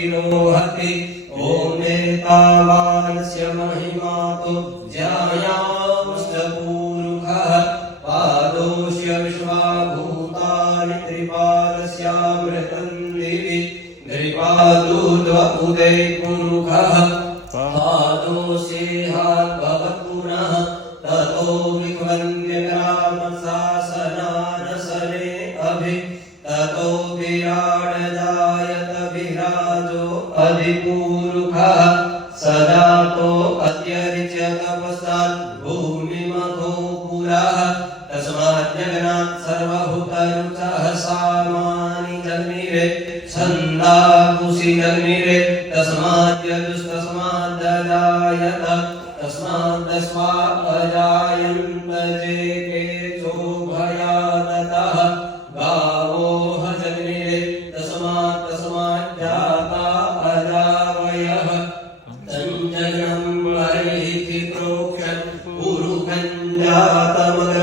शिरोहति ॐ एतावानस्य महिमातु ज्यायाश्च पूरुखः पादोऽस्य विश्वाभूतानि त्रिपादस्यामृतं दिवि द्विपादोर्ध्व उदे पुरुखः पादोऽस्येहाद्भवत्पुनः ततो विवन्द्यग्रामशासनानसने अभि ततो विराडजायत विराजो अधिपूरुखः सजातो अत्यरिच्य तपसात् भूमिमथो पुरः तस्मात् जगन्नाथ सर्वभूतरुचः सामानि जग्निरे छन्दांसि जग्निरे तस्मात् यजुस्तस्मात् दजायत तस्मात् तस्मात् अजायन्त जे केचो भयादतः गावोह जग्निरे तस्मात् तस्मात् जाता अजावयः तञ्जनं वैहि प्रोक्षन् पुरुखं जातमग्र